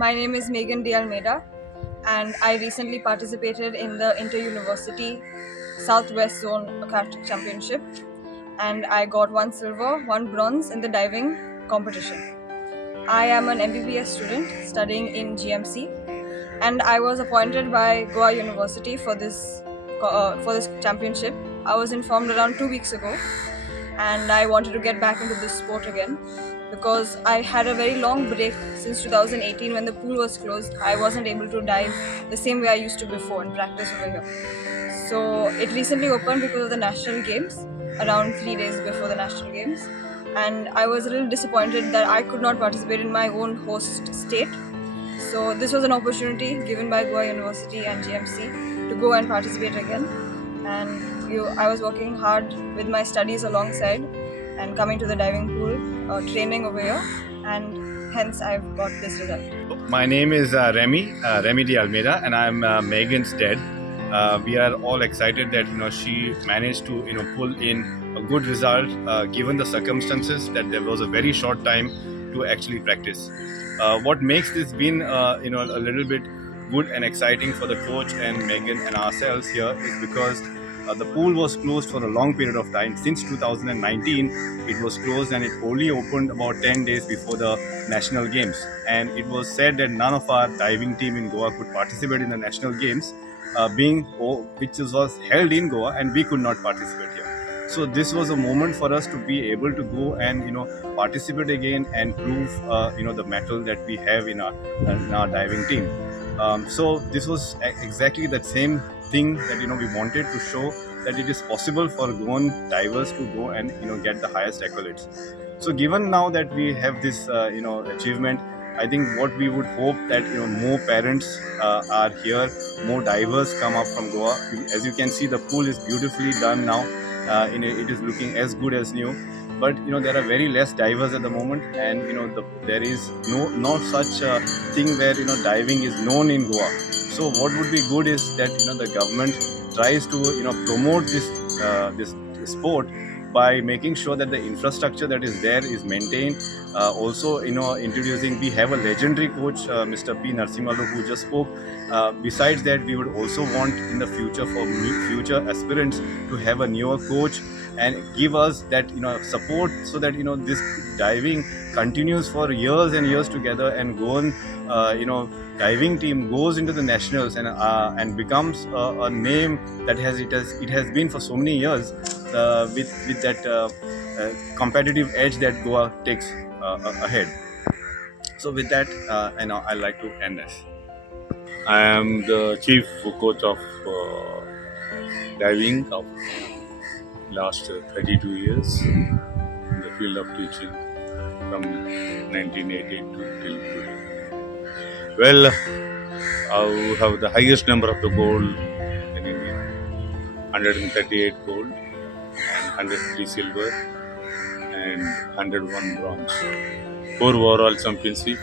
My name is Megan De Almeida, and I recently participated in the Inter-University Southwest Zone Aquatic Championship, and I got one silver, one bronze in the diving competition. I am an MBBS student studying in GMC, and I was appointed by Goa University for this championship. I was informed around 2 weeks ago, and I wanted to get back into this sport again because I had a very long break since 2018 when the pool was closed. I wasn't able to dive the same way I used to before and practice over here. So it recently opened because of the national games, around 3 days before the national games, and I was a little disappointed that I could not participate in my own host state. So this was an opportunity given by Goa University and GMC to go and participate again. And I was working hard with my studies alongside and coming to the diving pool, training over here, and hence I've got this result. My name is Remy De Almeida, and I'm Megan's dad. We are all excited that she managed to pull in a good result given the circumstances that there was a very short time to actually practice. What makes this win a little bit good and exciting for the coach and Megan and ourselves here is because the pool was closed for a long period of time. Since 2019, it was closed and it only opened about 10 days before the national games. And it was said that none of our diving team in Goa could participate in the national games, which was held in Goa, and we could not participate here. So this was a moment for us to be able to go and participate again and prove the mettle that we have in our diving team. So this was exactly that same thing that we wanted to show that it is possible for Goan divers to go and get the highest accolades. So given now that we have this achievement, I think what we would hope that more parents are here, more divers come up from Goa. As you can see, the pool is beautifully done now. It is looking as good as new. But there are very less divers at the moment, and there is no such thing where diving is known in Goa. So what would be good is that the government tries to promote this sport by making sure that the infrastructure that is there is maintained. Also, introducing, we have a legendary coach, Mr. P. Narsimalu, who just spoke. Besides that, we would also want in the future for future aspirants to have a newer coach and give us that support so that this diving continues for years and years together and go on. Diving team goes into the nationals and becomes a name that it has been for so many years with that competitive edge that Goa takes ahead. So with that, I'd like to end this. I am the chief coach of diving of last 32 years in the field of teaching from 1980 to till today. Well, I have the highest number of the gold in India, 138 gold and 103 silver and 101 bronze. 4 overall championship,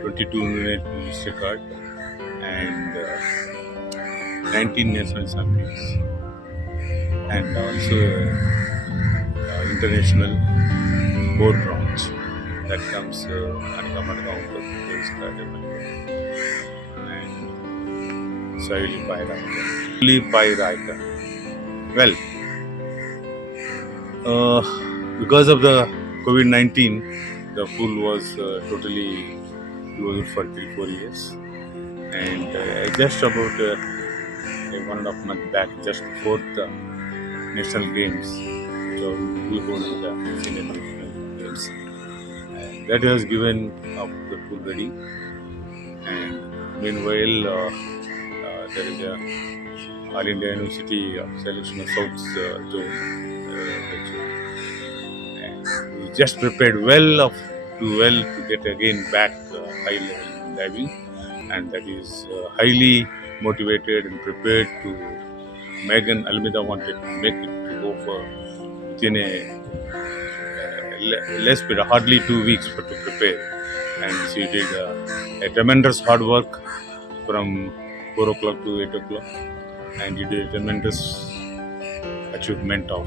22 minute record and 19 national champions, and also international 4 bronze. That comes uncommon count of and Saili Pai Raita. Well, because of the COVID-19, the pool was totally closed for 3-4 years. And just about 1.5 months back, just before the national games, so we hold the senior national games. And that has given up the pool ready. And meanwhile, there is a All India University selection of South Zone. And we just prepared well to get again back high level diving. And that is highly motivated and prepared to. Megan Almeida wanted to make it to go for within a less period, hardly 2 weeks to prepare, and she did a tremendous hard work from 4 o'clock to 8 o'clock, and you did a tremendous achievement of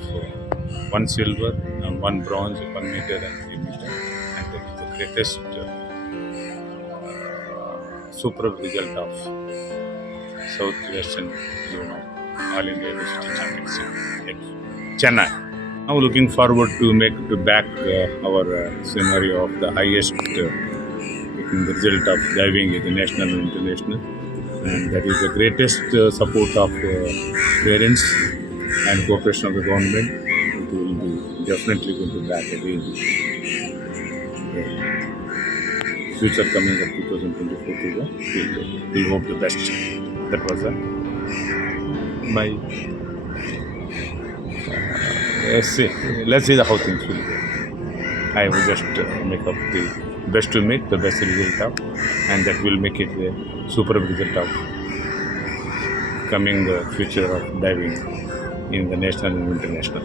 1 silver, 1 bronze, 1 meter and 3 meter, and that is the greatest superb result of Southwestern Zone of All India University Championship at Chennai. Now looking forward to make to back our scenario of the highest in the result of diving at the national and international, and that is the greatest support of parents and cooperation of the government. It will be definitely going to back again. Future coming up 2024 to the field. We hope the best. That was my. Let's see how things will go. I will just make up the best to make the best result of, and that will make it the superb result of coming future of diving in the national and international.